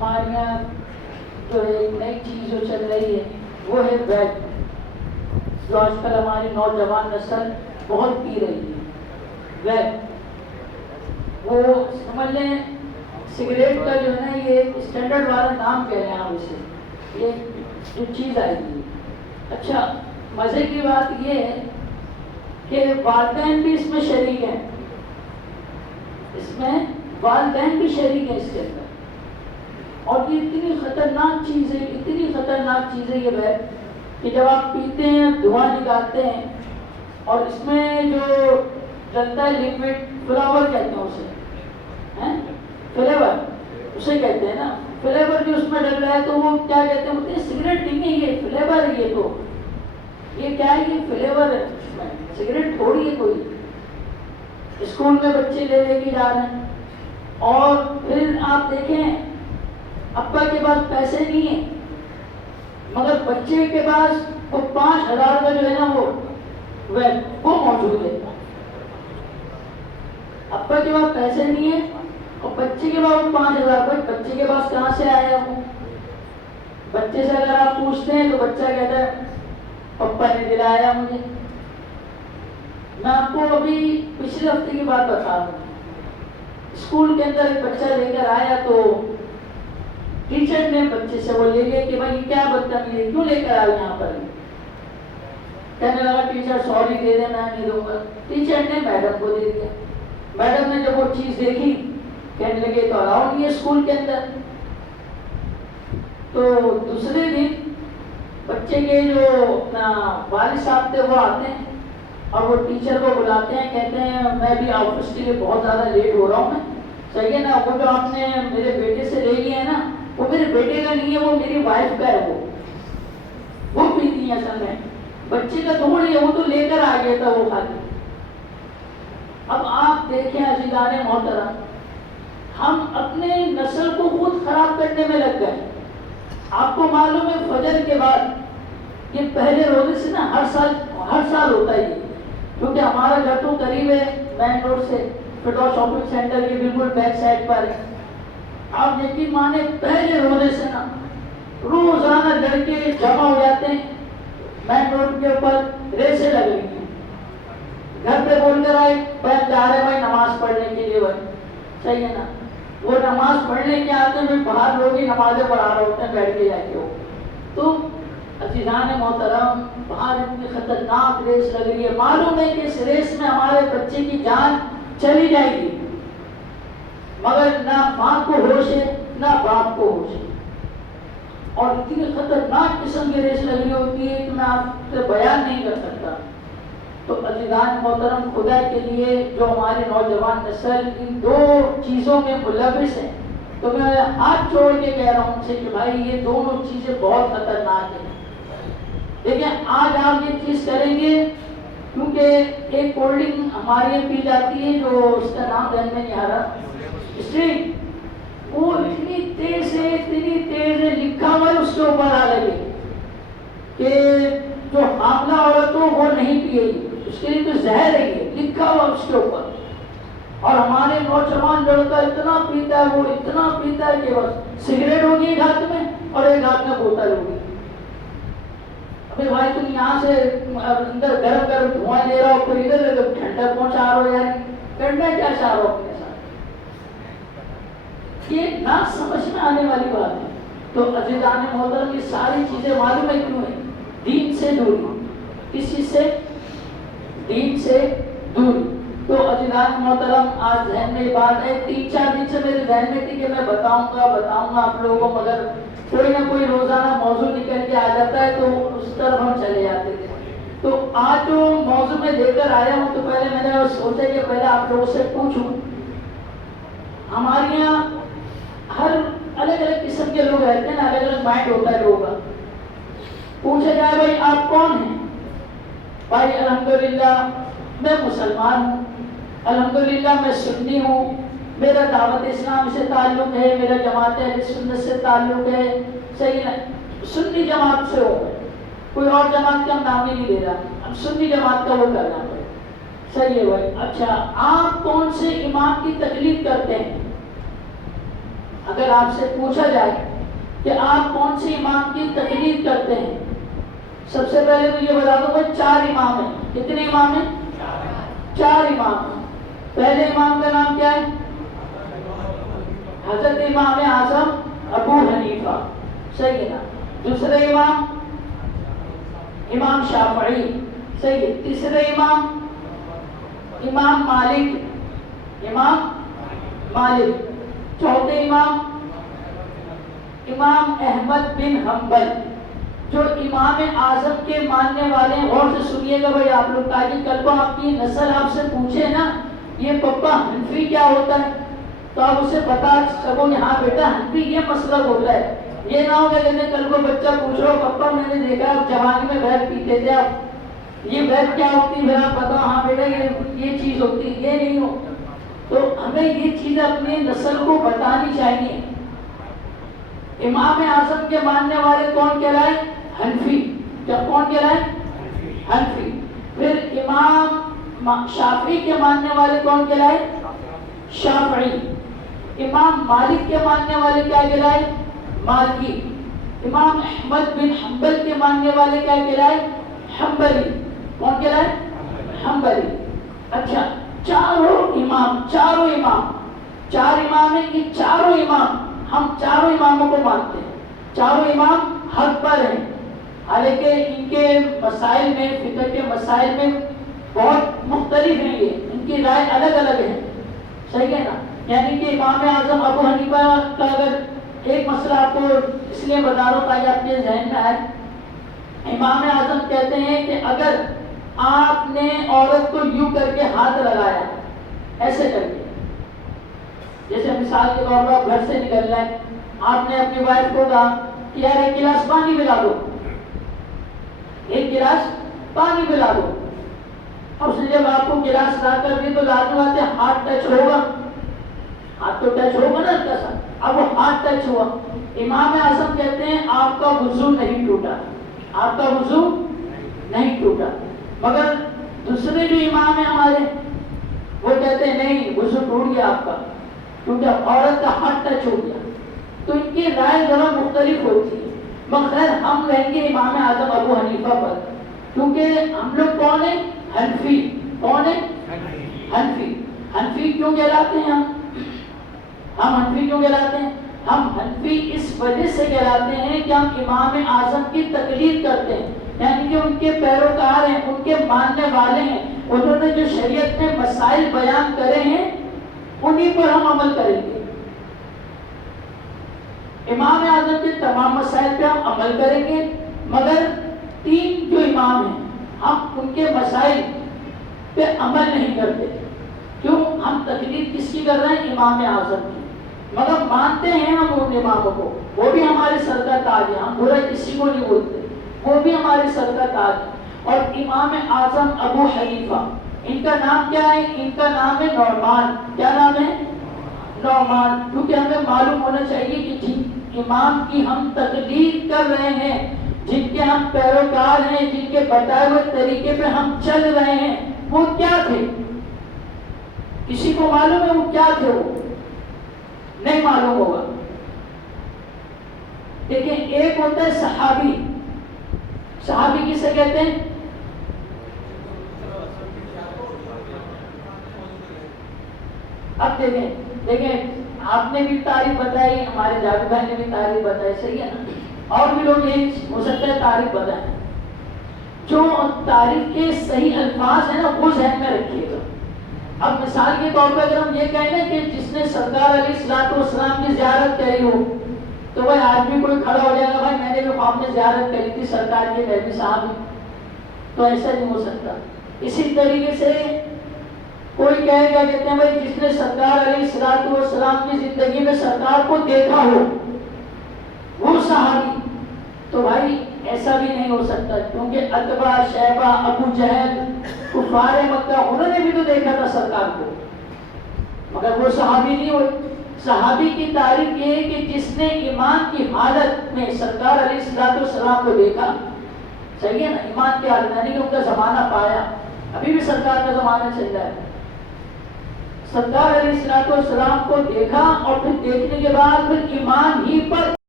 ہمارے یہاں جو ہے ایک نئی چیز جو چل رہی ہے وہ ہے ویب، جو آج کل ہماری نوجوان نسل بہت پی رہی ہے ویب۔ وہ سمجھ لیں سگریٹ کا جو ہے نا یہ اسٹینڈرڈ والا نام کہہ رہے ہیں آپ اسے، یہ جو چیز آئی ہے۔ اچھا مزے کی بات یہ ہے کہ والدین بھی اس میں شریک ہیں، اس میں والدین بھی شریک ہیں اس کے اندر، اور یہ اتنی خطرناک چیز ہے، اتنی خطرناک چیز ہے یہ ویب کہ جب آپ پیتے ہیں دھواں نکالتے ہیں، اور اس میں جو جلتا ہے لیکوڈ فلاور کہتے ہیں اسے، فلیور اسے کہتے ہیں نا، فلیور جو اس میں ڈل رہا ہے تو وہ کیا کہتے ہیں، بولتے ہیں سگریٹ نہیں ہے یہ فلیور ہے، یہ تو یہ کیا ہے، یہ فلیور ہے، اس میں سگریٹ تھوڑی ہے کوئی۔ اسکول میں بچے لے لے کے جا رہے ہیں، اور پھر آپ دیکھیں ابا کے پاس پیسے نہیں ہیں مگر بچے کے پاس وہ 5,000 کا جو ہے نا وہ موجود ہے۔ ابا کے پاس پیسے نہیں ہیں اور بچے کے پاس 5,000، بچے کے پاس کہاں سے آیا وہ؟ بچے سے اگر آپ پوچھتے ہیں تو بچہ کہتا ہے پپا نے دلایا مجھے۔ میں آپ کو ابھی پچھلے ہفتے کی بات بتا رہا ہوں، اسکول کے اندر ایک بچہ لے کر آیا تو ٹیچر نے بچے سے وہ لے لیا کہ بھائی کیا بدتمیزی کیوں لے کر آئے یہاں پر؟ کہنے لگا ٹیچر سوری دے دے میں نہیں دوں گا۔ ٹیچر نے میڈم کو دے دیا، میڈم نے جب وہ چیز دیکھی کہنے لگے تو الاؤ نہیں ہے اسکول کے اندر۔ تو دوسرے دن بچے کے جو اپنا والد صاحب تھے وہ آتے ہیں اور وہ ٹیچر کو بلاتے ہیں، کہتے ہیں میں بھی آفس کے لیے بہت زیادہ لیٹ ہو رہا ہوں، میں صحیح ہے نا، وہ جو آپ نے میرے بیٹے سے لے لیا ہے نا وہ میرے بیٹے کا نہیں ہے، وہ میری وائف کا ہے، وہ پیتی ہے اصل میں، بچے کا تھوڑی ہے، وہ تو لے کر آ گیا تھا وہ خالی۔ اب آپ دیکھیں عزیزان محترم، ہم اپنے نسل کو خود خراب کرنے میں لگ گئے۔ آپ کو معلوم ہے فجر کے بعد یہ پہلے روزے سے نا ہر سال ہوتا ہے، کیونکہ ہمارا گھر تو قریب ہے مین روڈ سے، فردوس شاپنگ سینٹر کے بالکل بیک سائڈ پر ہے۔ آپ یقین مانے پہلے روزے سے نا روزانہ لڑکے جمع ہو جاتے ہیں مین روڈ کے اوپر، ریسیں لگ رہی ہیں، گھر پہ بول کر آئے بہن جا رہے بھائی نماز پڑھنے کے لیے، بھائی صحیح ہے نا، وہ نماز پڑھنے کے آتے ہیں، باہر لوگ ہی نمازیں پڑھا رہے ہوتے ہیں بیٹھ کے جا کے۔ تو عزیزان محترم باہر اتنی خطرناک ریس لگ رہی ہے، معلوم ہے کہ اس ریس میں ہمارے بچے کی جان چلی جائے گی، مگر نہ ماں کو ہوش ہے نہ باپ کو ہوش ہے، اور اتنی خطرناک قسم کی ریس لگ رہی ہوتی ہے کہ میں آپ سے بیان نہیں کر سکتا۔ تو عزیزان محترم خدا کے لیے جو ہمارے نوجوان نسل ان دو چیزوں میں ملوث ہیں، تو میں ہاتھ چھوڑ کے کہہ رہا ہوں ان سے کہ بھائی یہ دونوں چیزیں بہت خطرناک ہیں۔ دیکھیں آج آپ یہ چیز کریں گے، کیونکہ ایک کولڈ ڈرنک ہمارے یہاں پی جاتی ہے جو اس کا نام ذہن میں نہیں آ رہا، اسٹرنگ، وہ اتنی تیز ہے، لکھا ہوا ہے اس کے اوپر آ رہے کہ جو حاملہ عورت ہو وہ نہیں پیے گی، اس کے لیے تو زہر ہے، یہ لکھا ہوا اس کے اوپر۔ اور ہمارے نوجوان لڑکا اتنا پیتا ہے، وہ اتنا پیتا ہے کہ بس سگریٹ ہوگی ایک ہاتھ میں اور ایک ہاتھ میں بوتل ہوگی۔ ابھی بھائی تم یہاں سے اندر گرم گرم دھواں لے رہا ہو، پھر ادھر ٹھنڈا پہنچا رہا ہو، یار کرنا کیا چاہ رہا ہو اپنے ساتھ؟ یہ نہ سمجھ میں آنے والی بات ہے۔ تو عزیزان محترم یہ ساری چیزیں معلوم ہے کیوں ہیں؟ دین سے دوری، کسی سے دین سے دوری۔ تو عزیزان محترم آج ذہن میں بات ہے، 3-4 دن سے میرے ذہن میں تھی کہ میں بتاؤں گا آپ لوگوں کو، مگر کوئی نہ کوئی روزانہ موضوع نکل کے آ جاتا ہے تو اس طرف ہم چلے جاتے تھے۔ تو آج جو موضوع میں لے کر آیا ہوں تو پہلے میں نے سوچا کہ پہلے آپ لوگوں سے پوچھوں، ہمارے یہاں ہر الگ الگ قسم کے لوگ رہتے ہیں نا، الگ الگ مائنڈ ہوتا ہے لوگوں کا۔ پوچھا جائے بھائی آپ کون ہیں؟ بھائی الحمدللہ میں مسلمان ہوں، الحمدللہ میں سنی ہوں، میرا دعوت اسلام سے تعلق ہے، میرا جماعت اہل سنت سے تعلق ہے، صحیح ہے، سنی جماعت سے ہو، کوئی اور جماعت کا ہم نام ہی نہیں لے رہا، ہم سنی جماعت کا وہ کرنا پڑے، صحیح ہے بھائی۔ اچھا آپ کون سے امام کی تقلید کرتے ہیں؟ اگر آپ سے پوچھا جائے کہ آپ کون سے امام کی تقلید کرتے ہیں، سب سے پہلے تو یہ بتا دوں میں 4 امام ہیں. کتنے امام ہیں؟ 4 امام ہیں. پہلے امام کا نام کیا ہے؟ حضرت امام اعظم ابو حنیفہ، صحیح ہے نا. دوسرے امام امام شافعی، صحیح ہے. تیسرے امام امام مالک، امام مالک. چوتھے امام امام احمد بن حنبل. جو امام اعظم کے ماننے والے ہیں، غور سے سنیے گا بھائی آپ لوگ، تاکہ کل کو آپ کی نسل آپ سے پوچھے نا یہ پپا حنفی کیا ہوتا ہے تو آپ اسے بتا سکو کہ ہاں بیٹا حنفی یہ مسئلہ ہوتا ہے. یہ نہ ہوگا کہ کل کو بچہ پوچھ رہا ہو پپا میں نے دیکھا آپ جوانی میں بھینس پیتے تھے، آپ یہ بھینس کیا ہوتی ہے آپ بتاؤ. ہاں بیٹا یہ چیز ہوتی ہے، یہ نہیں ہو. تو ہمیں یہ چیز اپنی نسل کو بتانی چاہیے. امام اعظم کے ماننے والے کون کہلائے؟ حنفی. کیا کون کہلائے؟ حنفی. پھر امام شافعی کے ماننے والے کون کہلائے؟ شافعی. امام مالک کے ماننے والے کیا کہلائے؟ مالکی. امام احمد بن حنبل کے ماننے والے کیا کہلائے؟ حنبلی. کون کہلائے؟ حنبلی. اچھا، چاروں امام 4 امام ہیں. یہ چاروں امام، ہم چاروں اماموں کو مانتے ہیں. چاروں امام حق پر ہیں، حالانکہ ان کے مسائل میں، فقہ کے مسائل میں بہت مختلف ہیں. یہ ان کی رائے الگ الگ ہے، صحیح ہے نا. یعنی کہ امام اعظم ابو حنیفہ کا اگر ایک مسئلہ آپ کو اس لیے بتا رہا ہوں تاکہ آپ کے ذہن میں آئے. امام اعظم کہتے ہیں کہ اگر آپ نے عورت کو یوں کر کے ہاتھ لگایا، ایسے کر کے، جیسے مثال کے طور پر آپ گھر سے نکل رہے ہیں، آپ نے اپنی وائف کو کہا کہ یار 1 گلاس پانی پلا دو، 1 گلاس پانی پلا دو. اب سے جب آپ کو گلاس لا کر دی تو لازمی بات ہے ہاتھ ٹچ ہوگا، ہاتھ تو ٹچ ہوگا نا ہلکا سا. اب وہ ہاتھ ٹچ ہوا. امام اعظم کہتے ہیں آپ کا وضو نہیں ٹوٹا، آپ کا وضو نہیں ٹوٹا. مگر دوسرے جو امام ہیں ہمارے وہ کہتے ہیں نہیں وضو ٹوٹ گیا آپ کا، کیونکہ عورت کا ہاتھ ٹچ ہو گیا. تو ان کی رائے ذرا مختلف ہوتی ہے. مگر ہم رہیں گے امام اعظم ابو حنیفہ پر، کیونکہ ہم لوگ کون ہیں؟ حنفی. کون ہے؟ حنفی. حنفی کیوں کہلاتے ہیں ہم حنفی کیوں کہلاتے ہیں؟ ہم حنفی اس وجہ سے کہلاتے ہیں کہ ہم امام اعظم کی تقلید کرتے ہیں، یعنی کہ ان کے پیروکار ہیں، ان کے ماننے والے ہیں. انہوں نے جو شریعت میں مسائل بیان کرے ہیں انہی پر ہم عمل کریں گے. امام اعظم کے تمام مسائل پہ ہم عمل کریں گے، مگر 3 جو امام ہیں ہم ان کے مسائل پہ عمل نہیں کرتے. کیوں؟ ہم تقلید کس کی کر رہے ہیں؟ امام اعظم کی. مگر مانتے ہیں ہم ان اماموں کو، وہ بھی ہمارے سر کا تاج ہے، ہم برا کسی کو نہیں بولتے، وہ بھی ہمارے سر کا تاج ہے. اور امام اعظم ابو حنیفہ، ان کا نام کیا ہے؟ ان کا نام ہے نعمان. کیا نام ہے؟ نعمان. کیونکہ ہمیں معلوم ہونا چاہیے کہ جن امام کی ہم تقلید کر رہے ہیں، جن کے ہم پیروکار ہیں، جن کے بتائے ہوئے طریقے پہ ہم چل رہے ہیں، وہ کیا تھے. کسی کو معلوم ہے وہ کیا تھے؟ وہ نہیں معلوم ہوگا. دیکھیں، ایک ہوتا ہے صحابی. صحابی کسے کہتے ہیں؟ اب دیکھیں آپ نے بھی تعریف بتائی، ہمارے جاوید بھائی نے بھی تعریف بتائی، صحیح ہے نا. اور بھی لوگ یہ ہو سکتا ہے تعریف بتائیں. جو تعریف کے صحیح الفاظ ہیں نا وہ ذہن میں رکھیے گا. اب مثال کے طور پہ اگر ہم یہ کہیں نا کہ جس نے سرکار علیہ الصلوۃ والسلام کی زیارت کری ہو، تو بھائی آج بھی کوئی کھڑا ہو جائے گا بھائی میں نے بھی خواب میں زیارت کری تھی سرکار کے، میں بھی صحابی. تو ایسا نہیں ہو سکتا. اسی طریقے سے کوئی کہے گا، کہتے ہیں بھائی جس نے سرکار علیہ الصلوۃ والسلام کی زندگی میں سرکار کو دیکھا ہو وہ صحابی. تو بھائی ایسا بھی نہیں ہو سکتا، کیونکہ عتبہ، شیبہ، ابو جہل، کفار مکہ انہوں نے بھی تو دیکھا تھا سرکار کو، مگر وہ صحابی نہیں ہوئے. صحابی کی تعریف یہ ہے کہ جس نے ایمان کی حالت میں سرکار علیہ الصلوۃ والسلام کو دیکھا، صحیح ہے نا. ایمان کی حالت یعنی کہ ان کا زمانہ پایا. ابھی بھی سرکار کا زمانہ چل رہا ہے. سرکار علیہ السلام کو دیکھا اور پھر دیکھنے کے بعد پھر ایمان ہی پر